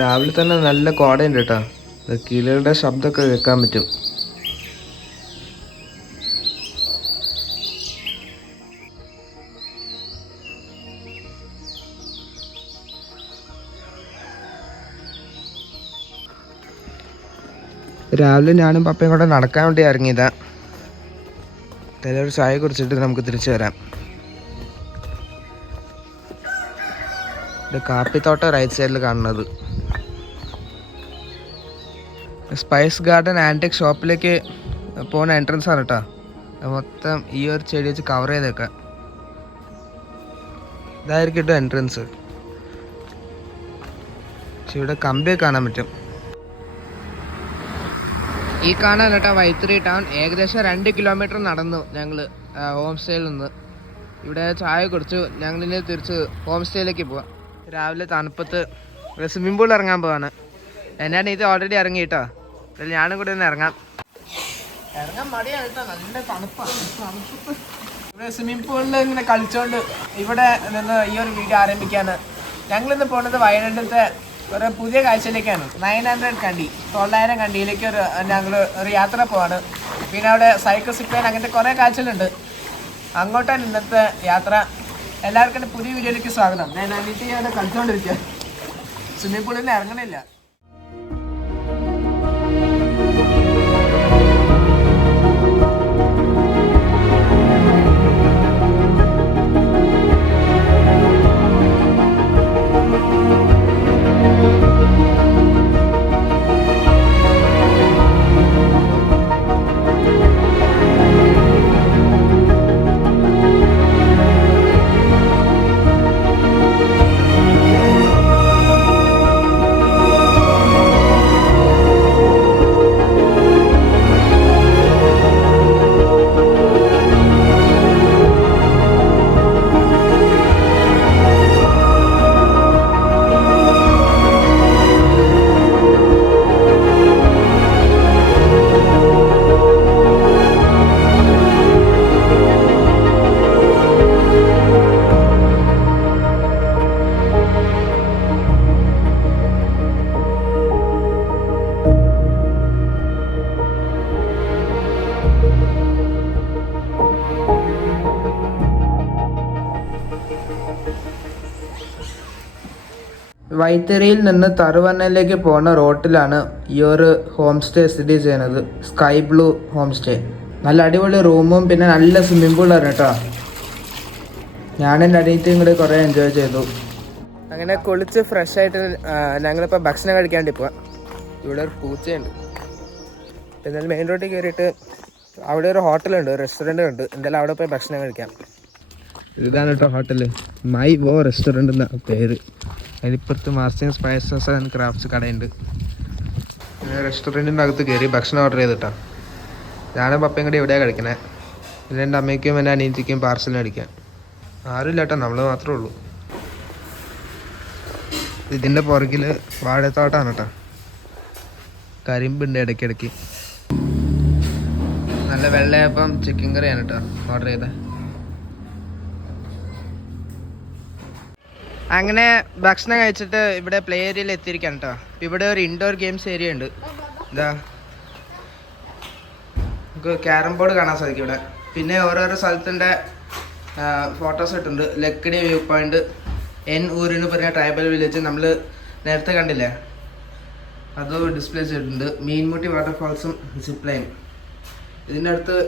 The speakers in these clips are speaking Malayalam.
രാവിലെ തന്നെ നല്ല കോടയുണ്ട് കേട്ടോ. കിളികളുടെ ശബ്ദമൊക്കെ കേൾക്കാൻ പറ്റും. രാവിലെ ഞാനും പപ്പയും കൂടെ നടക്കാൻ വേണ്ടി ഇറങ്ങിയതാ. ഒരു ചായ കുടിച്ചിട്ട് നമുക്ക് തിരിച്ചു വരാം. കാപ്പിത്തോട്ടം റൈറ്റ് സൈഡിൽ കാണുന്നത് സ്പൈസ് ഗാർഡൻ ആൻറ്റിക് ഷോപ്പിലേക്ക് പോകുന്ന എൻട്രൻസ് ആണ് കേട്ടോ. മൊത്തം ഈ ഒരു ചെടി വെച്ച് കവർ ചെയ്തേക്കാം. ഇതായിരിക്കും കേട്ടോ എൻട്രൻസ്. പക്ഷെ ഇവിടെ കമ്പിയൊക്കെ കാണാൻ പറ്റും. ഈ കാണാൻ കേട്ടോ വൈത്തിരി ടൗൺ. ഏകദേശം 2 കിലോമീറ്റർ നടന്നു ഞങ്ങൾ ഹോം സ്റ്റേയിൽ നിന്ന്. ഇവിടെ ചായ കുടിച്ചു. ഞങ്ങളിനി തിരിച്ച് ഹോം സ്റ്റേയിലേക്ക് പോവാം. രാവിലെ തണുപ്പത്ത് സ്വിമ്മിംഗ് പൂളിൽ ഇറങ്ങാൻ പോവാണ്. എന്നാണ് ഇത് ഓൾറെഡി ഇറങ്ങി കേട്ടോ. അതിൽ ഞാനും കൂടെ ഒന്ന് ഇറങ്ങാൻ മടിയാണ് കേട്ടോ. നല്ല തണുപ്പാണ്. ഇവിടെ സ്വിമ്മിംഗ് പൂളിൽ ഇങ്ങനെ കളിച്ചോണ്ട് ഇവിടെ നിന്ന് ഈ ഒരു വീഡിയോ ആരംഭിക്കാണ്. ഞങ്ങളിന്ന് പോകുന്നത് വയനാട്ടിലത്തെ ഒരു പുതിയ കാഴ്ചയിലേക്കാണ്. 900 കണ്ടി 900 കണ്ടിയിലേക്ക് ഞങ്ങൾ ഒരു യാത്ര പോവാണ്. പിന്നെ അവിടെ സൈക്കിൾ സിപ്ലൈൻ അങ്ങനത്തെ കുറേ കാഴ്ചകളുണ്ട്. അങ്ങോട്ടാണ് ഇന്നത്തെ യാത്ര. എല്ലാവർക്കും പുതിയ വീഡിയോയിലേക്ക് സ്വാഗതം. ഞാൻ അനിയത്തി അവിടെ കളിച്ചുകൊണ്ടിരിക്കുക. സ്വിമ്മിംഗ് പൂളിൽ നിന്ന് ഇറങ്ങണില്ല. വൈത്തിരിയിൽ നിന്ന് തറുവണ്ണയിലേക്ക് പോകുന്ന റോട്ടിലാണ് ഈ ഒരു ഹോം സ്റ്റേ സ്ഥിതി ചെയ്യുന്നത്. Sky blue home stay. നല്ല അടിപൊളി റൂമും പിന്നെ നല്ല സ്വിമ്മിംഗ് പൂളാണ് കേട്ടോ. ഞാനെൻ്റെ അനിയത്തിയും കൂടി കുറേ എൻജോയ് ചെയ്തു. അങ്ങനെ കുളിച്ച് ഫ്രഷ് ആയിട്ട് ഞങ്ങളിപ്പോൾ ഭക്ഷണം കഴിക്കാൻ വേണ്ടി പോവാം. ഇവിടെ ഒരു പൂച്ചയുണ്ട്. എന്നാലും മെയിൻ റോഡിൽ കയറിയിട്ട് അവിടെ ഒരു ഹോട്ടലുണ്ട്, റെസ്റ്റോറൻറ്റ് ഉണ്ട്. എന്തായാലും അവിടെ പോയി ഭക്ഷണം കഴിക്കാം. ഇതാണ് കേട്ടോ ഹോട്ടല്. മൈ വോ റെസ്റ്റോറൻറ്റ് എന്നാണ് പേര്. അതിലിപ്പുറത്ത് മാർച്ചിങ് സ്പൈസസ് ആൻഡ് ക്രാഫ്റ്റ്സ് കടയുണ്ട്. റെസ്റ്റോറൻറ്റിൻ്റെ അകത്ത് കയറി ഭക്ഷണം ഓർഡർ ചെയ്തിട്ടാ. ഞാനും പപ്പയും കൂടി എവിടെയാണ് കഴിക്കണേ. പിന്നെ എൻ്റെ അമ്മയ്ക്കും എൻ്റെ അനിയത്തിക്കും പാർസലിന് അടിക്കാൻ. ആരുമില്ല കേട്ടോ, നമ്മൾ മാത്രമേ ഉള്ളൂ. ഇതിൻ്റെ പുറകിൽ വാഴത്തോട്ടാണ് കേട്ടോ. കരിമ്പുണ്ട് ഇടയ്ക്കിടയ്ക്ക്. നല്ല വെള്ളയപ്പം ചിക്കൻ കറിയാണ് കേട്ടോ ഓർഡർ ചെയ്തത്. അങ്ങനെ ഭക്ഷണം കഴിച്ചിട്ട് ഇവിടെ പ്ലേ ഏരിയയിൽ എത്തിയിരിക്കുകയാണ് കേട്ടോ. ഇവിടെ ഒരു ഇൻഡോർ ഗെയിംസ് ഏരിയ ഉണ്ട്. എന്താ നമുക്ക് ക്യാരം ബോർഡ് കാണാൻ സാധിക്കും ഇവിടെ. പിന്നെ ഓരോരോ സ്ഥലത്തിൻ്റെ ഫോട്ടോസ് ഇട്ടുണ്ട്. ലക്കിടി വ്യൂ പോയിന്റ്, എൻ ഊരിന് പറഞ്ഞ ട്രൈബൽ വില്ലേജ് നമ്മൾ നേരത്തെ കണ്ടില്ലേ, അത് ഡിസ്പ്ലേ ചെയ്തിട്ടുണ്ട്. മീൻമുട്ടി വാട്ടർഫാൾസും സിപ്പ് ലൈൻ. ഇതിൻ്റെ അടുത്ത്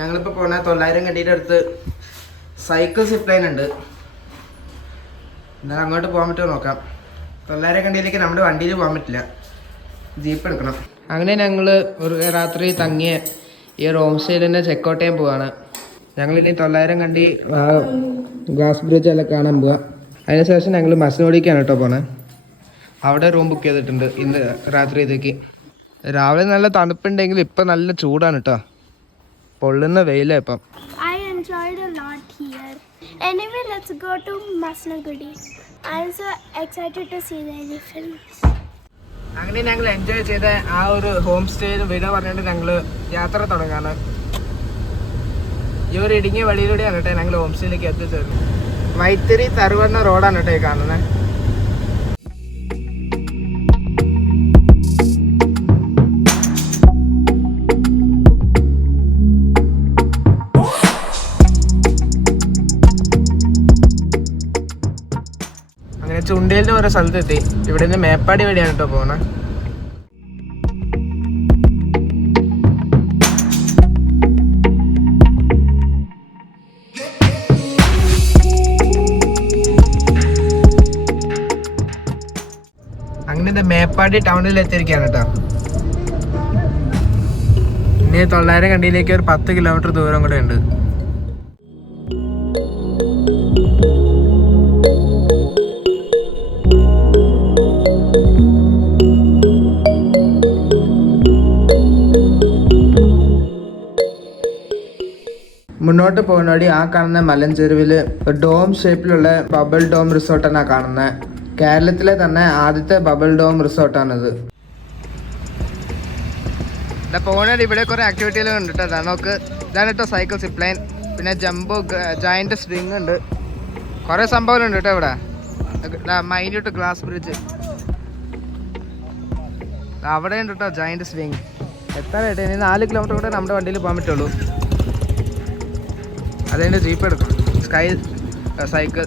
ഞങ്ങളിപ്പോൾ പോകുന്ന 900 കണ്ടിയുടെ അടുത്ത് സൈക്കിൾ സിപ്പ് ലൈൻ ഉണ്ട്. എന്നാൽ അങ്ങോട്ട് പോകാൻ പറ്റുമോ നോക്കാം. 900 കണ്ടിയിലേക്ക് നമ്മുടെ വണ്ടിയിൽ പോകാൻ പറ്റില്ല, ജീപ്പ് എടുക്കണം. അങ്ങനെ ഞങ്ങൾ ഒരു രാത്രി തങ്ങിയ ഈ ഹോം സ്റ്റേയിൽ തന്നെ ചെക്കൗട്ട് ചെയ്യാൻ പോവാണ്. ഞങ്ങളിനി 900 കണ്ടി ഗ്ലാസ് ബ്രിഡ്ജ് എല്ലാം കാണാൻ പോവുക. അതിനുശേഷം ഞങ്ങൾ മസനോടിക്കാണ് കേട്ടോ പോണേ. അവിടെ റൂം ബുക്ക് ചെയ്തിട്ടുണ്ട് ഇന്ന് രാത്രിയിലേക്ക്. രാവിലെ നല്ല തണുപ്പുണ്ടെങ്കിൽ ഇപ്പം നല്ല ചൂടാണ് കേട്ടോ. പൊള്ളുന്ന വെയിലാണ് ഇപ്പം. Anyway, let's go to Masnagudi. I'm so excited to see the elephants. അങ്ങനെ ഞങ്ങൾ എൻജോയ് ചെയ്ത ആ ഒരു ഹോം സ്റ്റേയിൽ വിട പറഞ്ഞിട്ട് ഞങ്ങൾ യാത്ര തുടങ്ങാണ്. ഈ ഒരു ഇടുങ്ങിയ വഴിയിലൂടെയാണ് കേട്ടോ ഞങ്ങൾ ഹോം സ്റ്റേയിലേക്ക് എത്തിച്ചേർന്നത്. വൈത്തിരി തറുവണ്ണ റോഡാണ് കേട്ടോ ഈ കാണുന്നത്. ചുണ്ടേലിന് ഓരോ സ്ഥലത്തെത്തി. ഇവിടെ നിന്ന് മേപ്പാടി വഴിയാണ് കേട്ടോ പോകുന്നത്. അങ്ങനെ മേപ്പാടി ടൗണിൽ എത്തിയിരിക്കുകയാണ് കേട്ടോ. ഇനി 900 കണ്ടിയിലേക്ക് ഒരു 10 കിലോമീറ്റർ ദൂരം കൂടെ ഉണ്ട്. മുന്നോട്ട് പോകുന്ന വഴി ആ കാണുന്ന മലഞ്ചെരുവിൽ ഒരു ഡോം ഷേപ്പിലുള്ള ബബിൾ ഡോം റിസോർട്ടാണ് കാണുന്നത്. കേരളത്തിലെ തന്നെ ആദ്യത്തെ ബബിൾ ഡോം റിസോർട്ടാണിത്. പോകുന്നത് ഇവിടെ കുറേ ആക്ടിവിറ്റികൾ ഉണ്ട് കേട്ടോ. നമുക്ക് ഇതാണ് കേട്ടോ സൈക്കിൾ സിപ്പ് ലൈൻ, പിന്നെ ജംബോ ജയന്റ് സ്വിങ് ഉണ്ട്, കുറേ സംഭവങ്ങളുണ്ട് കേട്ടോ ഇവിടെ. മൈന്യൂട്ട് ഗ്ലാസ് ബ്രിഡ്ജ് അവിടെ ഉണ്ട് കേട്ടോ, ജയന്റ് സ്വിങ്. എത്താനായിട്ട് ഇനി 4 കിലോമീറ്റർ കൂടെ നമ്മുടെ വണ്ടിയിൽ പോകാൻ പറ്റുള്ളൂ. അതിൻ്റെ ജീപ്പ് എടുക്കണം. സൈക്കിൾ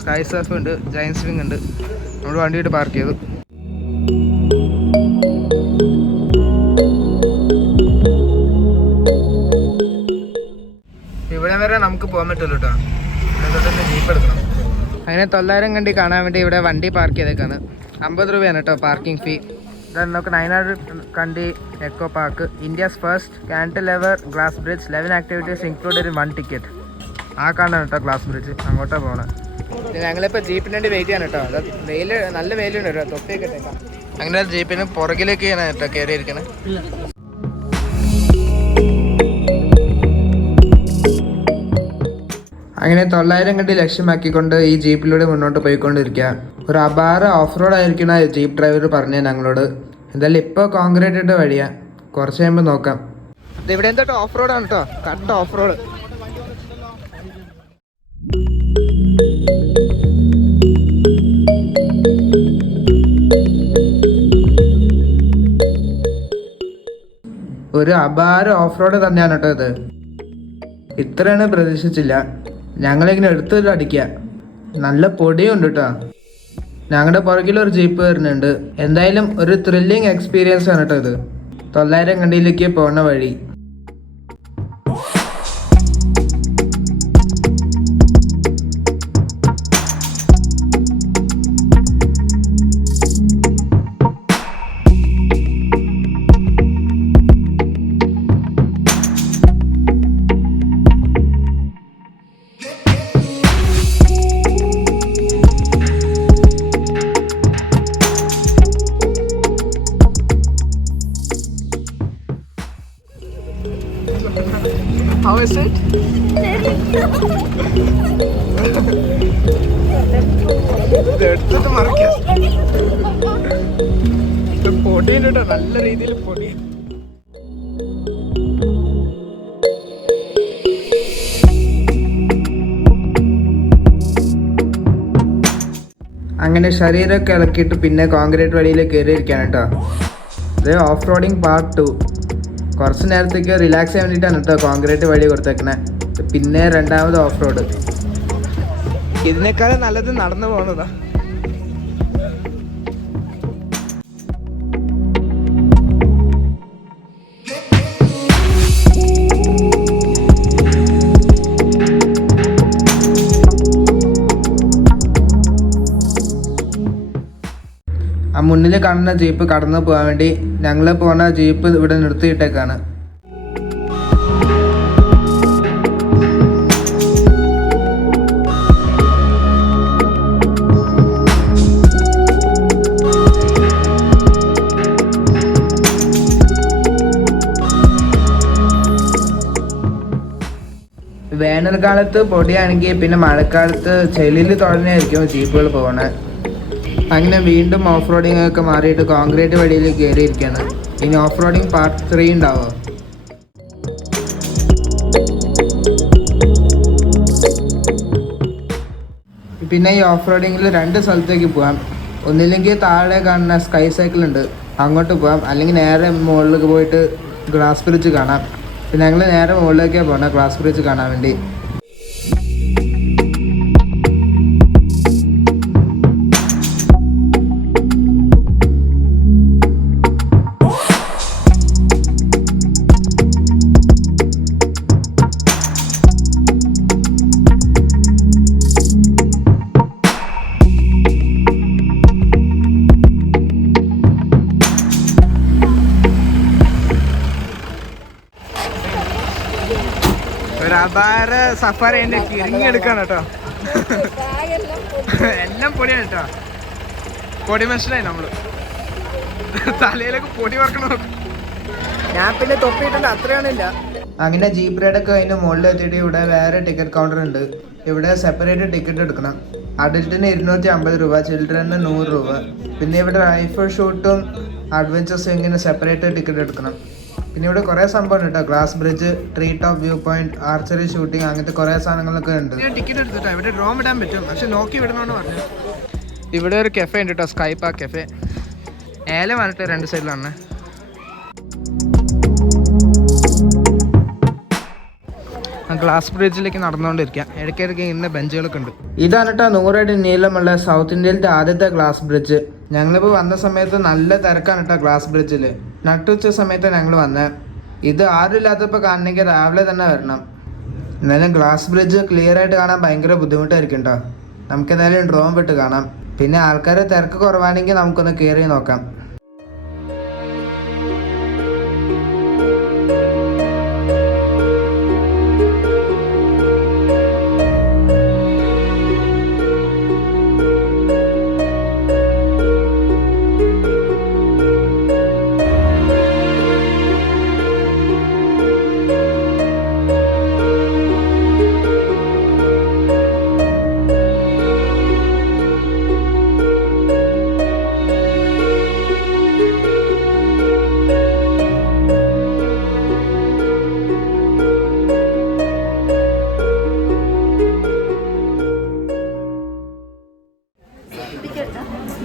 സ്കൈ സർഫ് ഉണ്ട്, ജയന്റ് സ്വിങ് ഉണ്ട്. നമ്മൾ വണ്ടിയിട്ട് പാർക്ക് ചെയ്തു. ഇവിടെ വരെ നമുക്ക് പോകാൻ പറ്റുള്ളൂ കേട്ടോ. തന്നെ ജീപ്പ് എടുക്കണം. അങ്ങനെ 900 കണ്ടി കാണാൻ വേണ്ടി ഇവിടെ വണ്ടി പാർക്ക് ചെയ്തേക്കാണ്. 50 രൂപയാണ് കേട്ടോ പാർക്കിംഗ് ഫീ. ഇതാണ് നമുക്ക് 900 Kandi eco park, India's first cantilever glass bridge, 11 activities included in 1 ticket. ആ കാണാൻ കേട്ടോ ഗ്ലാസ് ബ്രിഡ്ജ്. അങ്ങോട്ടാണ് പോകണം. ഞങ്ങളിപ്പോൾ ജീപ്പിന് വേണ്ടി വെയിറ്റ് ചെയ്യാൻ കേട്ടോ. വെയിൽ നല്ല വെയിലുണ്ട് കേട്ടോ, തൊപ്പിയൊക്കെ ഇട്ടേക്കാം. അങ്ങനെ ജീപ്പിന് പുറകിലേക്ക് കേട്ടോ കയറിയിരിക്കണേ. അങ്ങനെ 900 കണ്ടി ലക്ഷ്യമാക്കിക്കൊണ്ട് ഈ ജീപ്പിലൂടെ മുന്നോട്ട് പോയിക്കൊണ്ടിരിക്കുക. ഒരു അപാര ഓഫ് റോഡ് ആയിരിക്കുന്ന ജീപ്പ് ഡ്രൈവർ പറഞ്ഞു ഞങ്ങളോട്. എന്തായാലും ഇപ്പോൾ കോൺക്രീറ്റ് ഇട്ട വഴിയാ, കുറച്ച് കഴിയുമ്പോൾ നോക്കാം. ഇവിടെ എന്താ ഓഫ് റോഡാണ് കേട്ടോ, കട്ട ഓഫ് റോഡ്. ഒരു അപാര ഓഫ് റോഡ് തന്നെയാണ് കേട്ടോ ഇത്. ഇത്രയാണ് പ്രതീക്ഷിച്ചില്ല. ഞങ്ങളിങ്ങനെ എടുത്തിട്ട് അടിക്കുക. നല്ല പൊടിയുണ്ട് കേട്ടോ. ഞങ്ങളുടെ പുറകിലൊരു ജീപ്പ് വരുന്നുണ്ട്. എന്തായാലും ഒരു ത്രില്ലിങ് എക്സ്പീരിയൻസ് ആണ് കേട്ടോ ഇത്. 900 കണ്ടിയിലേക്ക് പോകുന്ന വഴി. How is it? എടുത്തിട്ട് മറിക്കാം. പൊടിയുണ്ട് കേട്ടോ, നല്ല രീതിയിൽ പൊടി. അങ്ങനെ ശരീരമൊക്കെ ഇളക്കിയിട്ട് പിന്നെ കോൺക്രീറ്റ് വഴിയിൽ കയറിയിരിക്കുകയാണ് കേട്ടോ. ഇത് ഓഫ് റോഡിങ് പാർട്ട് 2. കുറച്ച് നേരത്തേക്ക് റിലാക്സ് ചെയ്യാൻ വേണ്ടിയിട്ടാണ് കേട്ടോ കോൺക്രീറ്റ് വഴി കൊടുത്തേക്കണേ. പിന്നെ രണ്ടാമത് ഓഫ് റോഡ്. ഇതിനേക്കാളും നല്ലത് നടന്നു പോകുന്നതാ. ആ മുന്നിൽ കാണുന്ന ജീപ്പ് കടന്നു പോകാൻ വേണ്ടി ഞങ്ങൾ പോകുന്ന ജീപ്പ് ഇവിടെ നിർത്തിയിട്ടേക്കാണ്. വേനൽക്കാലത്ത് പൊടിയാണെങ്കിൽ പിന്നെ മഴക്കാലത്ത് ചെളിയിൽ തുഴഞ്ഞായിരിക്കും ജീപ്പുകൾ പോകണേ. അങ്ങനെ വീണ്ടും ഓഫ് റോഡിങ് ഒക്കെ മാറിയിട്ട് കോൺക്രീറ്റ് വഴിയിൽ കയറിയിരിക്കുകയാണ്. ഇനി ഓഫ് റോഡിങ് പാർട്ട് 3 ഉണ്ടാവോ? പിന്നെ ഈ ഓഫ് റോഡിങ്ങിൽ 2 സ്ഥലത്തേക്ക് പോകാം. ഒന്നില്ലെങ്കിൽ താഴെ കാണുന്ന സ്കൈ സൈക്കിൾ ഉണ്ട്, അങ്ങോട്ട് പോകാം. അല്ലെങ്കിൽ നേരെ മുകളിലേക്ക് പോയിട്ട് ഗ്ലാസ് ബ്രിഡ്ജ് കാണാം. പിന്നെ ഞങ്ങൾ നേരെ മുകളിലേക്കാണ് പോകുന്നത് ഗ്ലാസ് ബ്രിഡ്ജ് കാണാൻ വേണ്ടി. വേറെ സഫാരി എന്നെ കിരിഞ്ഞെടുക്കാണ് കേട്ടോ. എല്ലാം പൊടിയാണ് കേട്ടോ. പൊടി മനുഷ്യനായി നമ്മള്. തലയിലൊക്കെ പൊടി വറക്കണ. ഞാൻ പിന്നെ തൊപ്പിയിട്ടില്ല, അത്രയാണില്ല. അങ്ങനെ ജീപ്പ് റൈഡൊക്കെ കഴിഞ്ഞ് മുകളിലെത്തിയിട്ട് ഇവിടെ വേറെ ടിക്കറ്റ് കൗണ്ടർ ഉണ്ട്. ഇവിടെ സെപ്പറേറ്റ് ടിക്കറ്റ് എടുക്കണം. അഡൽറ്റിന് 250 രൂപ, ചിൽഡ്രന് 100 രൂപ. പിന്നെ ഇവിടെ റൈഫിൾ ഷൂട്ടും അഡ്വഞ്ചർ സ്വിങ്ങിന് സെപ്പറേറ്റ് ടിക്കറ്റ് എടുക്കണം. പിന്നെ ഇവിടെ കുറേ സംഭവം കേട്ടോ. Glass bridge, tree top view point, archery shooting, അങ്ങനത്തെ കുറേ സാധനങ്ങളൊക്കെ ഉണ്ട്. ടിക്കറ്റ് എടുത്തിട്ടാ ഇവിടെ ഡ്രോൺ ഇടാൻ പറ്റും, പക്ഷെ നോക്കി വിടണമെന്ന് പറഞ്ഞു. ഇവിടെ ഒരു കെഫെ ഉണ്ട് കേട്ടോ, സ്കൈ പാർക്ക് കെഫെ. ഏലം വന്നിട്ട് 2 സൈഡിലാണ്. ഗ്ലാസ് ബ്രിഡ്ജിലേക്ക് നടന്നുകൊണ്ടിരിക്കുക. ഇടയ്ക്കിടയ്ക്ക് ഇന്ന ബെഞ്ചുകളൊക്കെ ഉണ്ട്. ഇതാണ് കേട്ടോ 100 അടി നീളമുള്ള സൗത്ത് ഇന്ത്യയിലത്തെ ആദ്യത്തെ ഗ്ലാസ് ബ്രിഡ്ജ്. ഞങ്ങളിപ്പോൾ വന്ന സമയത്ത് നല്ല തിരക്കാണ് കേട്ടോ ഗ്ലാസ് ബ്രിഡ്ജിൽ. നട്ടുച്ച സമയത്ത് ഞങ്ങൾ വന്നത്. ഇത് ആരും ഇല്ലാത്തപ്പോൾ കാണണമെങ്കിൽ രാവിലെ തന്നെ വരണം. എന്നാലും ഗ്ലാസ് ബ്രിഡ്ജ് ക്ലിയർ ആയിട്ട് കാണാൻ ഭയങ്കര ബുദ്ധിമുട്ടായിരിക്കും കേട്ടോ. നമുക്ക് എന്തായാലും ഡ്രോൺ വിട്ട് കാണാം. പിന്നെ ആൾക്കാർ തിരക്ക് കുറവാണെങ്കിൽ നമുക്കൊന്ന് കയറി നോക്കാം.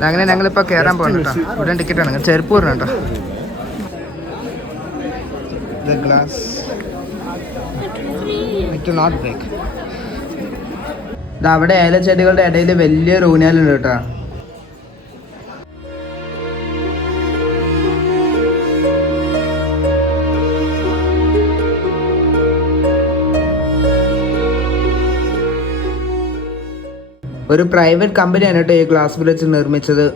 അങ്ങനെ ഞങ്ങളിപ്പോൾ കയറാൻ പോകണം കേട്ടോ. ഇവിടെ ടിക്കറ്റാണ്. ചെരുപ്പ് വരണം കേട്ടോ. Glass not break. അവിടെ ഏലച്ചെടികളുടെ ഇടയിൽ വലിയൊരു ഊഞ്ഞാലുണ്ട് കേട്ടോ. ഒരു പ്രൈവറ്റ് കമ്പനിയാണ് കേട്ടോ ഈ ഗ്ലാസ് ബ്രിഡ്ജ് നിർമ്മിച്ചത്.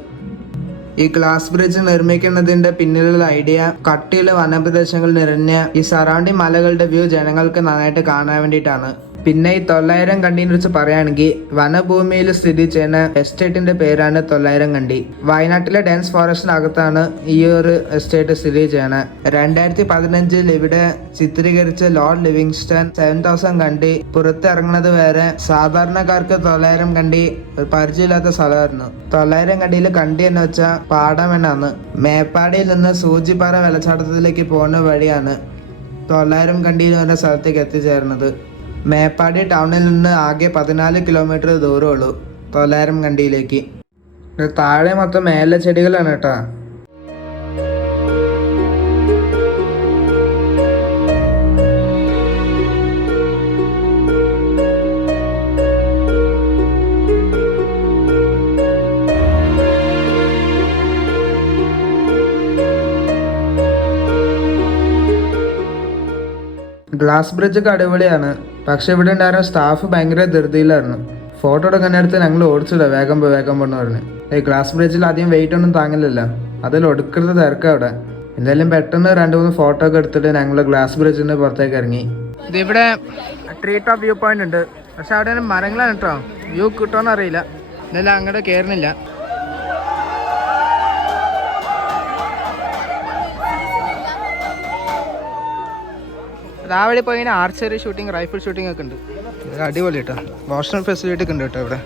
ഈ ഗ്ലാസ് ബ്രിഡ്ജ് നിർമ്മിക്കുന്നതിന്റെ പിന്നിലുള്ള ഐഡിയ കട്ടിയുള്ള വനപ്രദേശങ്ങൾ നിറഞ്ഞ ഈ സറൗണ്ടിങ് മലകളുടെ വ്യൂ ജനങ്ങൾക്ക് നന്നായിട്ട് കാണാൻ വേണ്ടിയിട്ടാണ്. പിന്നെ ഈ 900 കണ്ടിനെ കുറിച്ച് പറയുകയാണെങ്കിൽ വനഭൂമിയിൽ സ്ഥിതി ചെയ്യുന്ന എസ്റ്റേറ്റിന്റെ പേരാണ് 900 കണ്ടി. വയനാട്ടിലെ ഡെൻസ് ഫോറസ്റ്റിനകത്താണ് ഈ ഒരു എസ്റ്റേറ്റ് സ്ഥിതി ചെയ്യണത്. 2015 ഇവിടെ ചിത്രീകരിച്ച ലോർഡ് ലിവിങ്സ്റ്റൺ 7000 കണ്ടി പുറത്തിറങ്ങുന്നത് വരെ സാധാരണക്കാർക്ക് 900 കണ്ടി ഒരു പരിചയമില്ലാത്ത സ്ഥലമായിരുന്നു. 900 കണ്ടിയിൽ കണ്ടി എന്ന് വെച്ചാൽ പാടം എന്നാണ്. മേപ്പാടിയിൽ നിന്ന് സൂചിപ്പാറ വെള്ളച്ചാട്ടത്തിലേക്ക് പോകുന്ന വഴിയാണ് 900 കണ്ടി എന്ന് പറഞ്ഞ സ്ഥലത്തേക്ക് എത്തിച്ചേർന്നത്. മേപ്പാടി ടൗണിൽ നിന്ന് ആകെ 14 കിലോമീറ്റർ ദൂരമുള്ളൂ 900 കണ്ടിയിലേക്ക്. താഴെ മൊത്തം മേലെ ചെടികളാണ് കേട്ടോ. ഗ്ലാസ് ബ്രിഡ്ജൊക്കെ അടിപൊളിയാണ്. പക്ഷെ ഇവിടെ ഉണ്ടായിരുന്ന സ്റ്റാഫ് ഭയങ്കര ധൃതിയിലായിരുന്നു. ഫോട്ടോ എടുക്കാനടുത്ത് ഞങ്ങൾ ഓടിച്ചില്ല, വേഗം പോന്ന് പറഞ്ഞു. ഈ ഗ്ലാസ് ബ്രിഡ്ജിൽ അധികം വെയിറ്റ് ഒന്നും താങ്ങില്ലല്ലോ, അതിൽ ഒടുക്കരുത് തിരക്കാം അവിടെ. എന്തായാലും പെട്ടെന്ന് 2-3 ഫോട്ടോ ഒക്കെ എടുത്തിട്ട് ഞങ്ങൾ ഗ്ലാസ് ബ്രിഡ്ജിന് പുറത്തേക്ക് ഇറങ്ങി. ഇതിവിടെ ട്രീ ടോപ്പ് വ്യൂ പോയിന്റ് ഉണ്ട്, പക്ഷെ അവിടെ മരങ്ങളാണ് കേട്ടോ. വ്യൂ കിട്ടുമെന്ന് അറിയില്ല. എന്തായാലും അങ്ങോട്ട് കയറുന്നില്ല. ആ വഴി പോയി ഇങ്ങനെ ആർച്ചറി ഷൂട്ടിങ്, റൈഫിൾ ഷൂട്ടിംഗ് ഒക്കെ ഉണ്ട്. അടിപൊളി കേട്ടോ. വാഷ്റൂം ഫെസിലിറ്റി ഒക്കെ ഉണ്ട് കേട്ടോ ഇവിടെ.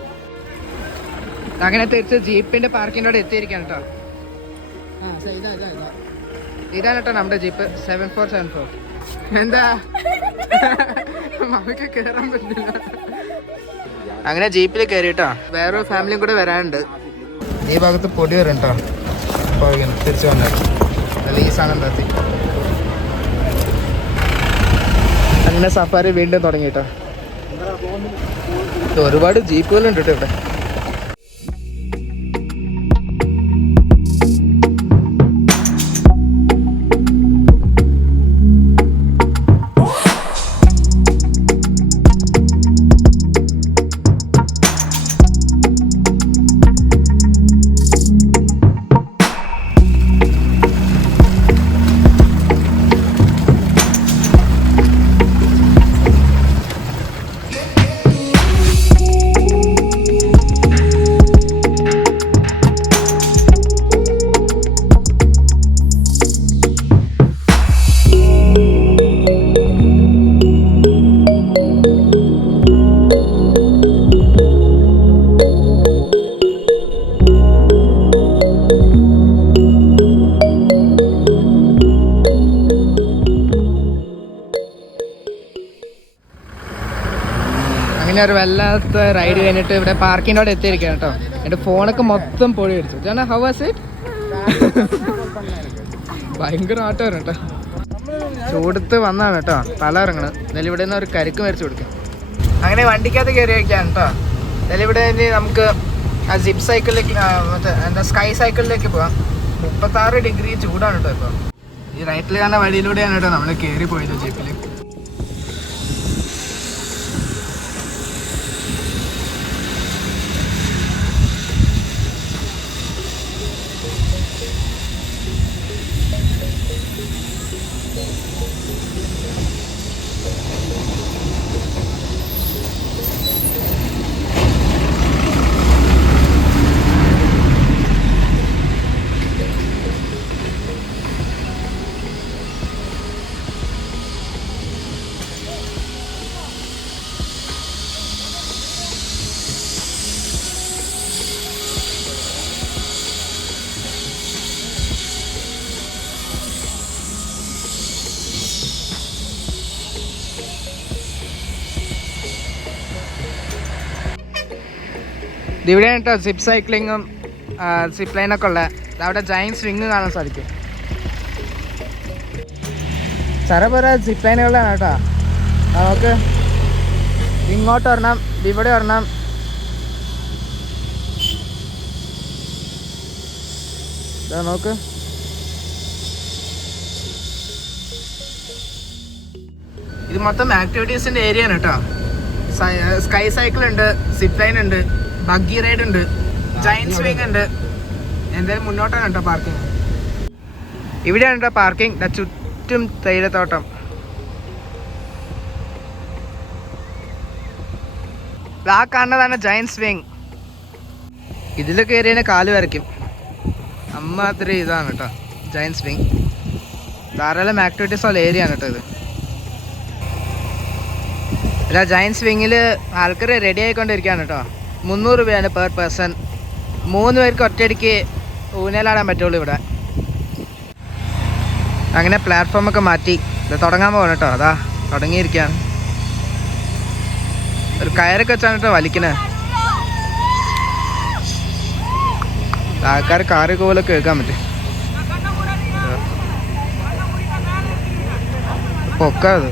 അങ്ങനെ തിരിച്ച് ജീപ്പിന്റെ പാർക്കിൻ്റെ അവിടെ എത്തിയിരിക്കാൻ കേട്ടോ. ഇതാണ് കേട്ടോ നമ്മുടെ ജീപ്പ് 7474. എന്താ മമ്മിക്ക് കയറാൻ പറ്റില്ല. അങ്ങനെ ജീപ്പിൽ കയറി കേട്ടോ. വേറൊരു ഫാമിലിയും കൂടെ വരാനുണ്ട്. ഈ ഭാഗത്ത് പൊടി വരും കേട്ടോ. അപ്പോൾ തിരിച്ച് വന്നിട്ട് അല്ല ഈ സാധനം താത്തി. അങ്ങനെ സഫാരി വീണ്ടും തുടങ്ങി കേട്ടോ. ഒരുപാട് ജീപ്പുകളുണ്ട് കേട്ടോ ഇവിടെ. അങ്ങനെ ഒരു വല്ലാത്ത റൈഡ് കഴിഞ്ഞിട്ട് ഇവിടെ പാർക്കിൻ്റെ അവിടെ എത്തിയിരിക്കുകയാണ് കേട്ടോ. എൻ്റെ ഫോണൊക്കെ മൊത്തം പൊടി അടിച്ചു. ചേട്ടാ ഹൗ വാസ് ഇറ്റ്? ഭയങ്കര ആട്ടം വരും കേട്ടോ. ചൂടത്ത് വന്നാണ് കേട്ടോ തല ഇറങ്ങണം. എന്നാലും ഇവിടെ നിന്ന് ഒരു കരിക്ക് മരിച്ചു കൊടുക്കാം. അങ്ങനെ വണ്ടിക്കകത്ത് കയറി വയ്ക്കാൻ കേട്ടോ. എന്നാലും ഇവിടെ നമുക്ക് ആ ജിപ്പ് സൈക്കിളിലേക്ക് മറ്റേ എന്താ സ്കൈ സൈക്കിളിലേക്ക് പോവാം. 36 ഡിഗ്രി ചൂടാണ് കേട്ടോ ഇപ്പോൾ. ഈ റൈറ്റിൽ കാണുന്ന വഴിയിലൂടെയാണ് കേട്ടോ നമ്മൾ കയറി പോയത് ജീപ്പിൽ. ഇവിടെയാണ് കേട്ടോ സിപ്പ് സൈക്ലിങ്ങും സിപ്പ് ലൈനൊക്കെ ഉള്ളത്. അവിടെ ജയൻറ്റ് സ്വിങ് കാണാൻ സാധിക്കും. ചരപുര സിപ്പ് ലൈനുകളാണ് കേട്ടോ. നമുക്ക് ഇങ്ങോട്ട് വരണം, ഇവിടെ വരണം. നോക്ക്, ഇത് മൊത്തം ആക്ടിവിറ്റീസിൻ്റെ ഏരിയ ആണ് കേട്ടോ. സ്കൈ സൈക്കിൾ ഉണ്ട്, സിപ്പ് ലൈൻ ഉണ്ട്, ബഗ്ഗി റൈഡ് ഉണ്ട്, ജയൻറ്റ് സ്വിങ് ഉണ്ട്. എന്തായാലും മുന്നോട്ടാണ് കേട്ടോ പാർക്കിംഗ്. ഇവിടെയാണ് കേട്ടോ പാർക്കിംഗ്. ചുറ്റും തേയിലത്തോട്ടം. ആ കാണുന്നതാണ് ജയൻറ്റ് സ്വിങ്. ഇതിൽ കയറിയതിനെ കാല് വരയ്ക്കും. അമ്മാതിരി ഇതാണ് കേട്ടോ ജയൻറ്റ് സ്വിങ്. ധാരാളം ആക്ടിവിറ്റീസ് ഉള്ള ഏരിയ ആണ് കേട്ടോ ഇത്. അല്ല, ജയൻറ്റ് സ്വിങ്ങിൽ ആൾക്കാർ റെഡി ആയിക്കൊണ്ടിരിക്കുകയാണ് കേട്ടോ. 300 രൂപയാണ് പെർ പേഴ്സൺ. 3 പേർക്ക് ഒറ്റയടിക്ക് ഊഞ്ഞാലാടാൻ പറ്റുള്ളൂ ഇവിടെ. അങ്ങനെ പ്ലാറ്റ്ഫോമൊക്കെ മാറ്റി ഇത് തുടങ്ങാൻ പോകണം കേട്ടോ. അതാ തുടങ്ങിയിരിക്കുകയാണ്. ഒരു കയറൊക്കെ വെച്ചാണ് കേട്ടോ വലിക്കുന്നത്. ആൾക്കാർ കാറ് കോലൊക്കെ കേൾക്കാൻ പറ്റും. പൊക്കത്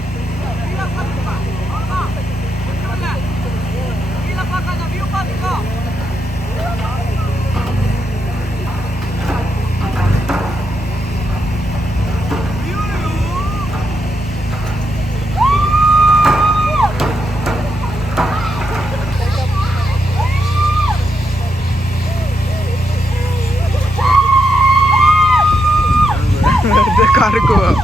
കാർക്ക് പോവാം.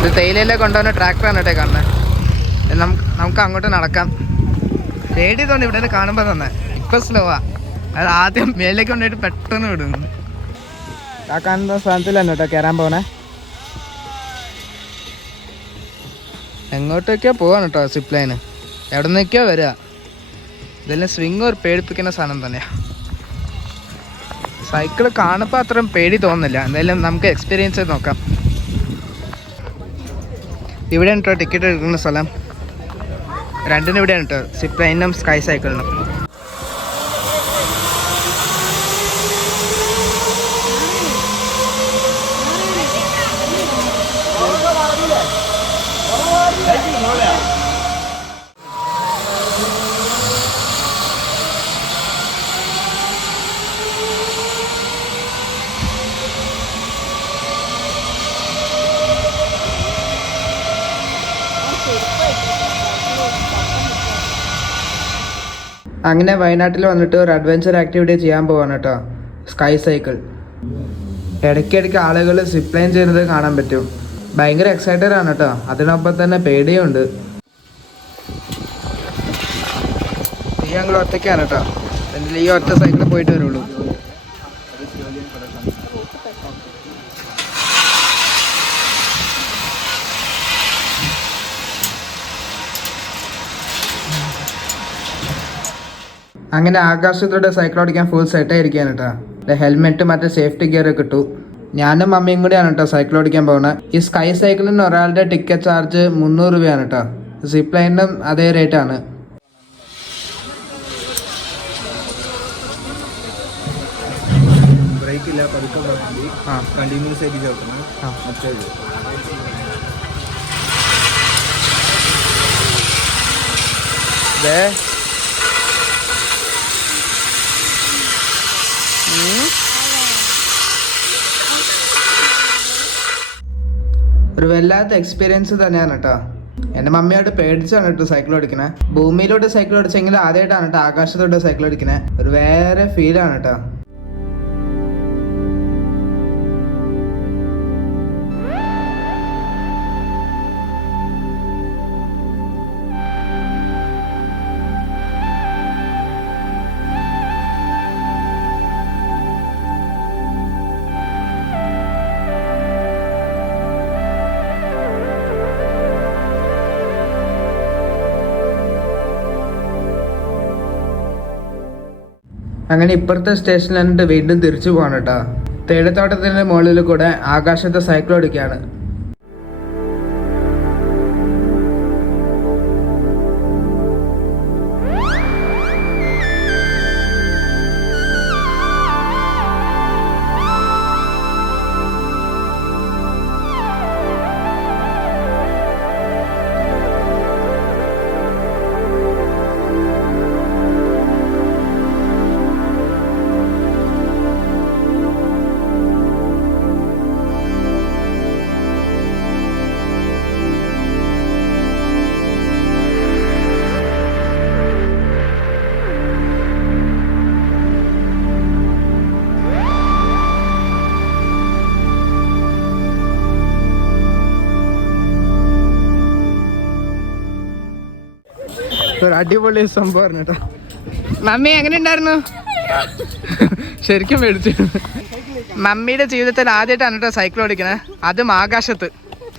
ഇത് തേയിലയിലെ കൊണ്ടുവന്ന ട്രാക്ടറാണ് കേട്ടോ കാണുന്നത്. നമുക്ക് അങ്ങോട്ട് നടക്കാം. പേടി തോന്നി ഇവിടെ കാണുമ്പോൾ തന്നെ. ഇപ്പം സ്ലോവാ. അത് ആദ്യം മേലേക്ക് കൊണ്ടുപോയിട്ട് പെട്ടെന്ന് വിടുന്നു. ആ കാണുന്ന സ്ഥലത്തിൽ തന്നെ കേട്ടോ കയറാൻ പോകണേ. എങ്ങോട്ടൊക്കെയോ പോവാണ് കേട്ടോ സിപ്പ് ലൈന്. എവിടെ നിന്നൊക്കെയോ വരിക. ഇതെല്ലാം സ്വിങ് ഒരു പേടിപ്പിക്കുന്ന സാധനം തന്നെയാണ്. സൈക്കിള് കാണുമ്പോൾ അത്രയും പേടി തോന്നുന്നില്ല. എന്തായാലും നമുക്ക് എക്സ്പീരിയൻസ് ചെയ്ത് നോക്കാം. ഇവിടെയാണ് കേട്ടോ ടിക്കറ്റ് എടുക്കുന്ന സ്ഥലം. രണ്ടിനും ഇവിടെയാണ് കേട്ടോ, സിപ്പ് ലൈനും സ്കൈ സൈക്കിളിനും. അങ്ങനെ വയനാട്ടിൽ വന്നിട്ട് ഒരു അഡ്വഞ്ചർ ആക്ടിവിറ്റി ചെയ്യാൻ പോവാണ് കേട്ടോ, സ്കൈ സൈക്കിൾ. ഇടയ്ക്കിടയ്ക്ക് ആളുകൾ സിപ്പ് ലൈൻ ചെയ്യുന്നത് കാണാൻ പറ്റും. ഭയങ്കര എക്സൈറ്റഡ് ആണ് കേട്ടോ. അതിനൊപ്പം തന്നെ പേടിയുണ്ട്. ഈ ഞങ്ങൾ ഒറ്റയ്ക്കാണ് കേട്ടോ. എന്തെങ്കിലും ഈ ഒറ്റ സൈക്കിളിൽ പോയിട്ട് വരുള്ളൂ. അങ്ങനെ ആകാശത്തോടെ സൈക്കിൾ ഓടിക്കാൻ ഫുൾ സെറ്റായിരിക്കുകയാണ് കേട്ടോ. ഹെൽമെറ്റ് മറ്റേ സേഫ്റ്റി ഗിയർ ഒക്കെ ഇട്ടു. ഞാനും മമ്മിയും കൂടിയാണ് കേട്ടോ സൈക്കിൾ ഓടിക്കാൻ പോകുന്നത്. ഈ സ്കൈ സൈക്കിളിന് ഒരാളുടെ ടിക്കറ്റ് ചാർജ് 300 രൂപയാണ് കേട്ടോ. സിപ്പ് ലൈനിനും അതേ റേറ്റാണ്. ബ്രേക്കില്ല, പതുക്കെ വണ്ടി കണ്ടിന്യൂസ് ആയിട്ട് ചേർക്കണം. മറ്റേത് ഒരു വല്ലാത്ത എക്സ്പീരിയൻസ് തന്നെയാണ് കേട്ടോ. എൻ്റെ മമ്മിയോട് പേടിച്ചാണ് കേട്ടോ സൈക്കിൾ ഓടിക്കണേ. ഭൂമിയിലോട്ട് സൈക്കിൾ ഓടിച്ചെങ്കിൽ ആദ്യമായിട്ടാണ് കേട്ടോ ആകാശത്തോട്ട് സൈക്കിൾ ഓടിക്കണേ. ഒരു വേറെ ഫീലാണ് കേട്ടോ. അങ്ങനെ ഇപ്പുറത്തെ സ്റ്റേഷനിൽ എന്നിട്ട് വീണ്ടും തിരിച്ചു പോകണം കേട്ടോ. തേയിലത്തോട്ടത്തിൻ്റെ മുകളിൽ കൂടെ ആകാശത്തെ സൈക്കിൾ ഓടിക്കുകയാണ്. ഒരു അടിപൊളി സംഭവം കേട്ടോ. മമ്മി എങ്ങനെ ഉണ്ടായിരുന്നു? ശരിക്കും മേടിച്ചു. മമ്മിയുടെ ജീവിതത്തിൽ ആദ്യമായിട്ടാണ് കേട്ടോ സൈക്കിൾ ഓടിക്കണേ, അതും ആകാശത്ത്.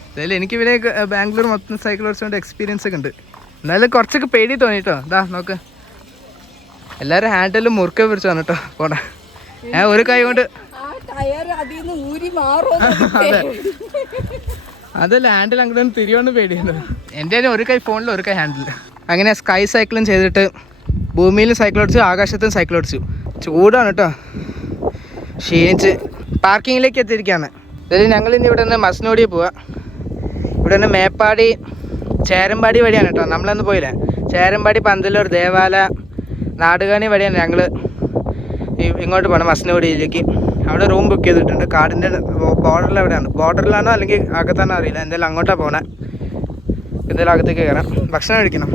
എന്തായാലും എനിക്ക് ഇവിടെ ബാംഗ്ലൂർ മൊത്തം സൈക്കിൾ ഓടിച്ചുകൊണ്ട് എക്സ്പീരിയൻസ് ഒക്കെ ഉണ്ട്. എന്നാലും കുറച്ചൊക്കെ പേടി തോന്നിട്ടോ. ഇതാ നോക്ക്, എല്ലാവരും ഹാൻഡിലും മുറുക്കെ പിടിച്ചാണ് കേട്ടോ പോണേ. ഞാൻ ഒരു കൈ കൊണ്ട് അതല്ല ഹാൻഡിൽ അങ്ങോട്ട് തിരിയോണ്ട് പേടിയുണ്ട്. എൻ്റെ ഒരു കൈ ഫോണിൽ ഒരു കൈ ഹാൻഡിൽ. അങ്ങനെ സ്കൈ സൈക്കിളും ചെയ്തിട്ട് ഭൂമിയിലും സൈക്കിൾ ഓടിച്ചു, ആകാശത്തും സൈക്കിൾ ഓടിച്ചു. ചൂടാണ് കേട്ടോ, ക്ഷീണിച്ച് പാർക്കിങ്ങിലേക്ക് എത്തിയിരിക്കുകയാണ്. അതായത് ഞങ്ങൾ ഇന്ന് ഇവിടെ നിന്ന് മസ്നോടി പോവാം. ഇവിടെ നിന്ന് മേപ്പാടി ചേരമ്പാടി വഴിയാണ് കേട്ടോ. നമ്മളന്ന് പോയില്ലേ, ചേരമ്പാടി, പന്തലൂർ, ദേവാല, നാടുകാണി വഴിയാണ് ഞങ്ങൾ ഇങ്ങോട്ട് പോകണം മസ്നോടിയിലേക്ക്. അവിടെ റൂം ബുക്ക് ചെയ്തിട്ടുണ്ട്. കാടിൻ്റെ ബോർഡറിൽ എവിടെയാണ്, ബോർഡറിലാണോ അല്ലെങ്കിൽ അകത്താണോ അറിയില്ല. എന്തായാലും അങ്ങോട്ടാണ് പോകണേ. എന്തായാലും അകത്തേക്ക് കയറാം, ഭക്ഷണം കഴിക്കണം.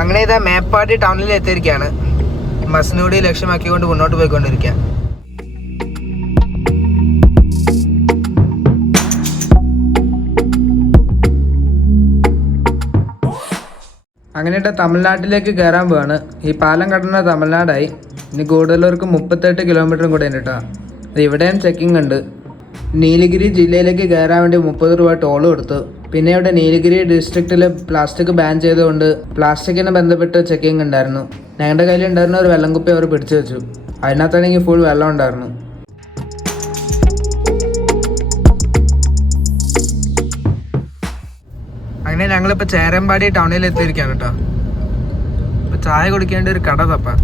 അങ്ങനെ ഇതാ മേപ്പാടി ടൗണിൽ എത്തിയിരിക്കുകയാണ്. മസ്നോടി ലക്ഷ്യമാക്കിക്കൊണ്ട് മുന്നോട്ട് പോയിക്കൊണ്ടിരിക്കുക. അങ്ങനെ തമിഴ്നാട്ടിലേക്ക് കയറാൻ പോവാണ്. ഈ പാലം കടന്ന തമിഴ്നാടായി. ഇനി ഗൂഡല്ലൂർക്ക് 38 കിലോമീറ്ററും കൂടെ ഉണ്ട് കേട്ടോ. ഇവിടെയും ചെക്കിംഗ് ഉണ്ട്. നീലഗിരി ജില്ലയിലേക്ക് കയറാൻ വേണ്ടി 30 രൂപ ടോൾ കൊടുത്തു. പിന്നെ ഇവിടെ നീലഗിരി ഡിസ്ട്രിക്റ്റിൽ പ്ലാസ്റ്റിക് ബാൻ ചെയ്തുകൊണ്ട് പ്ലാസ്റ്റിക്കിനെ ബന്ധപ്പെട്ട് ചെക്കിംഗ് ഉണ്ടായിരുന്നു. ഞങ്ങളുടെ കയ്യിലുണ്ടായിരുന്ന ഒരു വെള്ളം കുപ്പി അവർ പിടിച്ചു വെച്ചു. അതിനകത്താണെങ്കിൽ ഫുൾ വെള്ളം ഉണ്ടായിരുന്നു. അങ്ങനെ ഞങ്ങളിപ്പോൾ ചേരമ്പാടി ടൗണിൽ എത്തിയിരിക്കുകയാണ് കേട്ടോ. ഇപ്പോൾ ചായ കുടിക്കേണ്ട ഒരു കട തപ്പാ.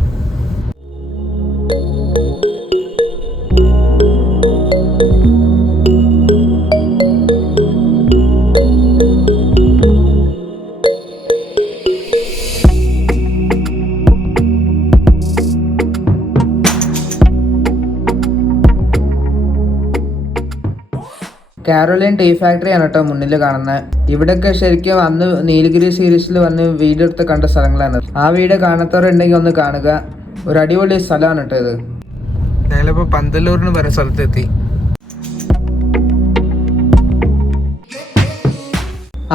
കാരോലിൻ ടീ ഫാക്ടറിയാണ് കേട്ടോ മുന്നിൽ കാണുന്നത്. ഇവിടെയൊക്കെ ശരിക്കും അന്ന് നീലഗിരി സീരീസിൽ വന്ന് വീഡിയോ എടുത്ത് കണ്ട സ്ഥലങ്ങളാണ്. ആ വീഡിയോ കാണാത്തവരുണ്ടെങ്കിൽ ഒന്ന് കാണുക. ഒരു അടിപൊളി സ്ഥലമാണ് കേട്ടോ ഇത്. ഞങ്ങളിപ്പോൾ പന്തലൂരിന് പറയുന്ന സ്ഥലത്തെത്തി.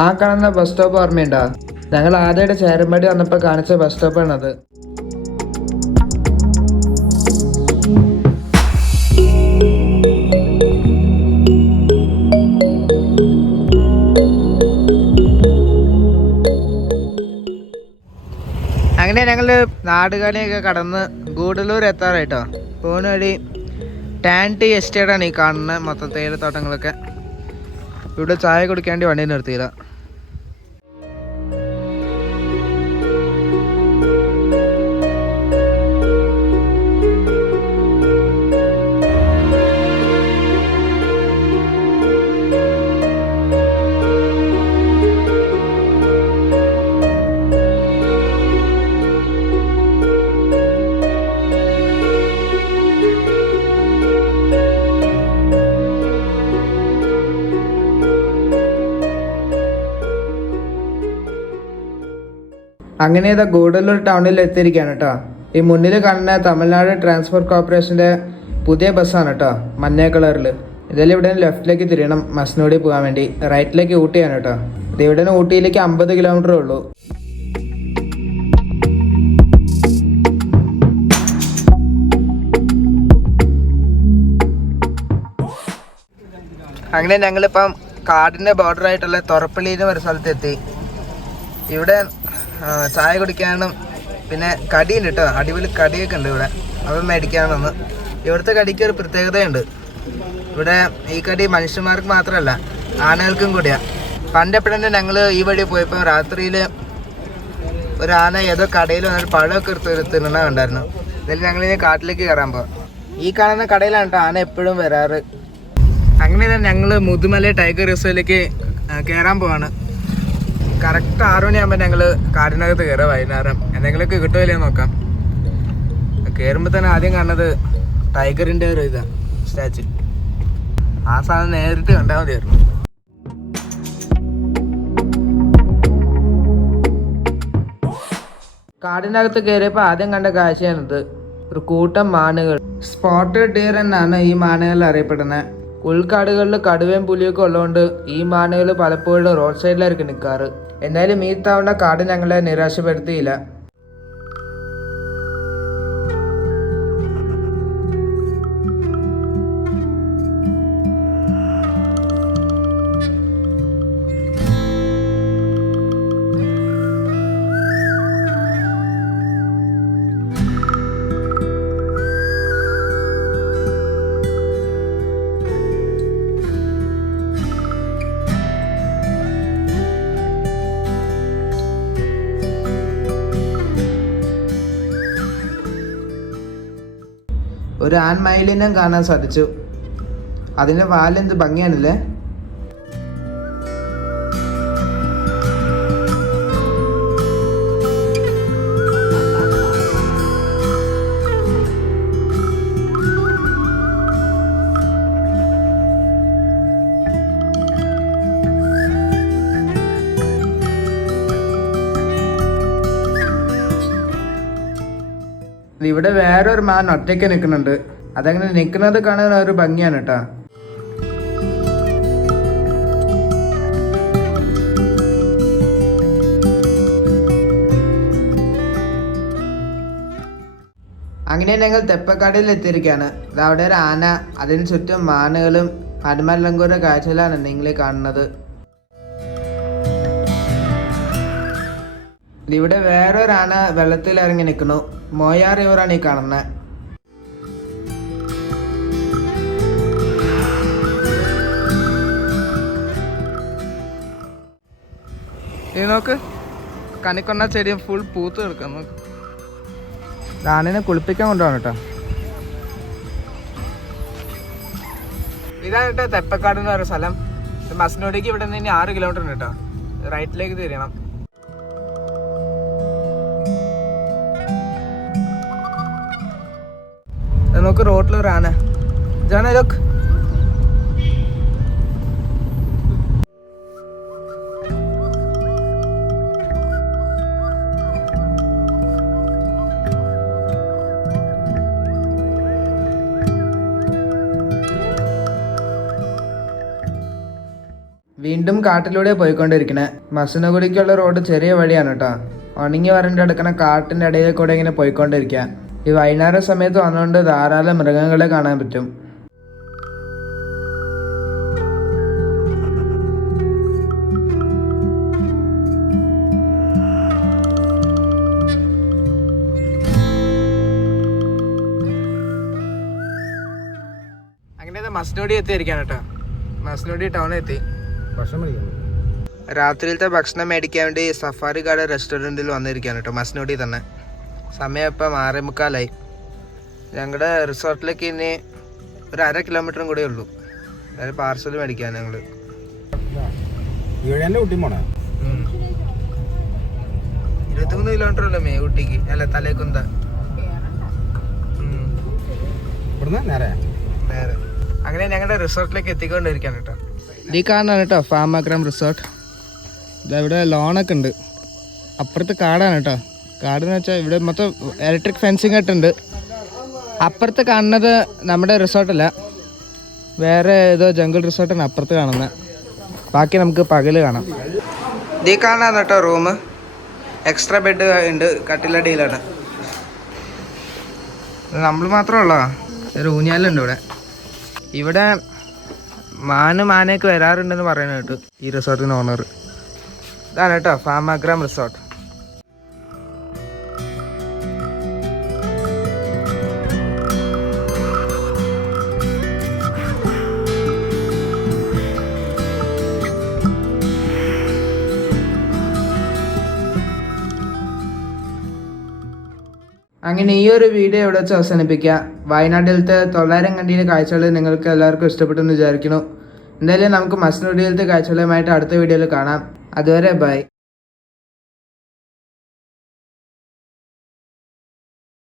ആ കാണുന്ന ബസ് സ്റ്റോപ്പ് ഓർമ്മയുണ്ടോ? ഞങ്ങൾ ആദ്യമായിട്ട് ചേരമ്പാടി വന്നപ്പോൾ കാണിച്ച ബസ് സ്റ്റോപ്പാണത്. അങ്ങനെ ഞങ്ങൾ നാടുകാണിയൊക്കെ കടന്ന് ഗൂഡല്ലൂർ എത്താറായിട്ടോ. പോകുന്ന വഴി ടാൻറ്റി എസ്റ്റേറ്റാണ് ഈ കാണുന്നത്. മൊത്തം തേയിലത്തോട്ടങ്ങളൊക്കെ. ഇവിടെ ചായ കുടിക്കാണ്ടി വണ്ടി നിർത്തിയില്ല. അങ്ങനെ ഇതാ ഗൂഡല്ലൂർ ടൗണിൽ എത്തിയിരിക്കുകയാണ് കേട്ടോ. ഈ മുന്നിൽ കാണുന്ന തമിഴ്നാട് ട്രാൻസ്പോർട്ട് കോർപ്പറേഷൻ്റെ പുതിയ ബസ്സാണ് കേട്ടോ, മഞ്ഞ കളറിൽ. ഇതിൽ ഇവിടെ നിന്ന് ലെഫ്റ്റിലേക്ക് തിരിയണം മസനഗുഡി പോകാൻ വേണ്ടി. റൈറ്റിലേക്ക് ഊട്ടിയാണ് കേട്ടോ. ഇത് ഇവിടെ നിന്ന് ഊട്ടിയിലേക്ക് 50 കിലോമീറ്ററേ ഉള്ളൂ. അങ്ങനെ ഞങ്ങളിപ്പം കാടിൻ്റെ ബോർഡറായിട്ടുള്ള തൊറപ്പള്ളി എന്ന് പറയുന്ന സ്ഥലത്തെത്തി. ഇവിടെ ചായ കുടിക്കാനും പിന്നെ കടിയുണ്ട് കേട്ടോ. അടിപൊളി കടിയൊക്കെ ഉണ്ട് ഇവിടെ. അത് മേടിക്കാനൊന്ന്. ഇവിടുത്തെ കടിക്ക് ഒരു പ്രത്യേകതയുണ്ട്. ഇവിടെ ഈ കടി മനുഷ്യന്മാർക്ക് മാത്രമല്ല ആനകൾക്കും കൂടിയാണ്. പണ്ടെപ്പോഴെന്നെ ഞങ്ങൾ ഈ വഴി പോയപ്പോൾ രാത്രിയിൽ ഒരു ആന ഏതോ കടയിൽ വന്നിട്ട് പഴമൊക്കെ തിന്നണ കണ്ടായിരുന്നു. ഇതിൽ ഞങ്ങളിനി കാട്ടിലേക്ക് കയറാൻ പോകാം. ഈ കാണുന്ന കടയിലാണ് കേട്ടോ ആന എപ്പോഴും വരാറ്. അങ്ങനെ തന്നെ ഞങ്ങൾ മുതുമല ടൈഗർ റിസർവിലേക്ക് കയറാൻ പോവാണ്. കറക്റ്റ് 6 മണിയാകുമ്പോൾ ഞങ്ങൾ കാടിനകത്ത് കയറാം. വൈകുന്നേരം എന്തെങ്കിലുമൊക്കെ കിട്ടുമല്ലേ നോക്കാം. കയറുമ്പോൾ തന്നെ ആദ്യം കാണുന്നത് ടൈഗറിൻ്റെ ഒരു ഇതാണ്, സ്റ്റാച്ചു. ആ സാധനം നേരിട്ട് കണ്ടാൽ മതിയായിരുന്നു. കാടിനകത്ത് കയറിയപ്പോൾ ആദ്യം കണ്ട കാഴ്ചയാണിത്. ഒരു കൂട്ടം മാനുകൾ. സ്പോട്ടഡ് ഡിയർ എന്നാണ് ഈ മാനുകൾ അറിയപ്പെടുന്നത്. ഉൾക്കാടുകളിൽ കടുവയും പുലിയൊക്കെ ഉള്ളതുകൊണ്ട് ഈ മാനുകൾ പലപ്പോഴും റോഡ് സൈഡിലായിരിക്കും നിൽക്കാറ്. എന്നാലും ഈ തവണ കാട് ഞങ്ങളെ നിരാശപ്പെടുത്തിയില്ല. ഒരു ആൺമയിലിനം കാണാൻ സാധിച്ചു. അതിൻ്റെ വാലെന്ത് ഭംഗിയാണല്ലേ. ഇവിടെ വേറൊരു മാൻ ഒറ്റയ്ക്ക് നിൽക്കുന്നുണ്ട്. അതങ്ങനെ നിൽക്കുന്നത് കാണാൻ ഒരു ഭംഗിയാണ് കേട്ടോ. അങ്ങനെ ഞങ്ങൾ തെപ്പക്കാടിൽ എത്തിയിരിക്കുകയാണ്. അവിടെ ഒരു ആന, അതിന് ചുറ്റും മാനുകളും ഹനുമാൻലങ്കൂരുടെ കാഴ്ചയിലാണ് നിങ്ങൾ കാണുന്നത്. ഇവിടെ വേറൊരാന വെള്ളത്തിൽ ഇറങ്ങി നിൽക്കുന്നു. മോയ റിവറാണ് ഈ കാണുന്നത്. ഇത് നോക്ക്, കണിക്കൊന്ന ചെടിയും ഫുൾ പൂത്ത് കിടക്കാം. നോക്ക്, ആനനെ കുളിപ്പിക്കാൻ കൊണ്ടുപോകണം കേട്ടോ. ഇതാണ് കേട്ടോ തെപ്പക്കാട് എന്ന് പറയുന്ന സ്ഥലം. മസനഗുഡിക്ക് ഇവിടെ നിന്ന് 6 കിലോമീറ്റർ ഉണ്ട് കേട്ടോ. റൈറ്റിലേക്ക് തിരിയണം. നോക്ക്, റോഡിലൊരു ആന. ജാന ലോക്ക്. വീണ്ടും കാട്ടിലൂടെ പോയിക്കൊണ്ടിരിക്കണേ. മസനഗുഡിക്കുള്ള റോഡ് ചെറിയ വഴിയാണ് കേട്ടോ. ഉണങ്ങി വരണ്ട് എടുക്കണ കാട്ടിൻ്റെ ഇടയിൽ കൂടെ ഇങ്ങനെ പോയിക്കൊണ്ടിരിക്കുക. ഈ വൈകുന്നേരം സമയത്ത് വന്നുകൊണ്ട് ധാരാളം മൃഗങ്ങളെ കാണാൻ പറ്റും. അങ്ങനെ മസനഗുഡി എത്തിയിരിക്കാണ് കേട്ടോ. മസനഗുഡി ടൗണിൽ എത്തി. ഭക്ഷണം കഴിക്കാൻ രാത്രിയിലത്തെ ഭക്ഷണം മേടിക്കാൻ വേണ്ടി സഫാരി ഗാർഡൻ റെസ്റ്റോറൻറ്റിൽ വന്നിരിക്കുകയാണ് കേട്ടോ, മസനഗുഡി തന്നെ. സമയം ഇപ്പം 6:45. ഞങ്ങളുടെ റിസോർട്ടിലേക്ക് ഇനി ഒരു 1/2 കിലോമീറ്ററും കൂടെ ഉള്ളൂ. അതായത് പാർസൽ മേടിക്കാൻ ഞങ്ങൾ. ഈഴേൻ്റെ കുട്ടി പോണേ 23 കിലോമീറ്റർ ഉള്ളൂ ഊട്ടിക്ക്. അല്ല തലേക്കുന്ത. ഇവിടുന്ന് നേരെ നേരെ അങ്ങനെ ഞങ്ങളുടെ റിസോർട്ടിലേക്ക് എത്തിക്കൊണ്ടിരിക്കുകയാണ് കേട്ടോ. ഈ കാണാനാണ് കേട്ടോ ഫാമാഗ്രാം റിസോർട്ട്. ഇവിടെ ലോണൊക്കെ ഉണ്ട്. അപ്പുറത്ത് കാടാണ് കേട്ടോ. കാടെന്ന് വെച്ചാൽ ഇവിടെ മൊത്തം ഇലക്ട്രിക് ഫെൻസിങ് ആയിട്ടുണ്ട്. അപ്പുറത്ത് കാണുന്നത് നമ്മുടെ റിസോർട്ടല്ല, വേറെ ഏതോ ജംഗിൾ റിസോർട്ടാണ് അപ്പുറത്ത് കാണുന്നത്. ബാക്കി നമുക്ക് പകല് കാണാം. ഈ കാണാണ് കേട്ടോ റൂം. എക്സ്ട്രാ ബെഡ് ഉണ്ട്, കട്ടിലടിയിലാണ്. നമ്മൾ മാത്രമേ ഒരു ഊഞ്ഞാലുണ്ട് ഇവിടെ. ഇവിടെ മാനയൊക്കെ വരാറുണ്ടെന്ന് പറയുന്നത് കേട്ടു ഈ റിസോർട്ടിന് ഓണർ. ഇതാണ് കേട്ടോ ഫാമാഗ്രാം റിസോർട്ട്. അങ്ങനെ ഈ ഒരു വീഡിയോ ഇവിടെ വെച്ച് അവസാനിപ്പിക്കുക. വയനാട്ടിലത്തെ 900 കണ്ടിയുടെ കാഴ്ചകൾ നിങ്ങൾക്ക് എല്ലാവർക്കും ഇഷ്ടപ്പെട്ടെന്ന് വിചാരിക്കുന്നു. എന്തായാലും നമുക്ക് മസനഗുഡിയിലത്തെ കാഴ്ചകളുമായിട്ട് അടുത്ത വീഡിയോയിൽ കാണാം. അതുവരെ ബൈ.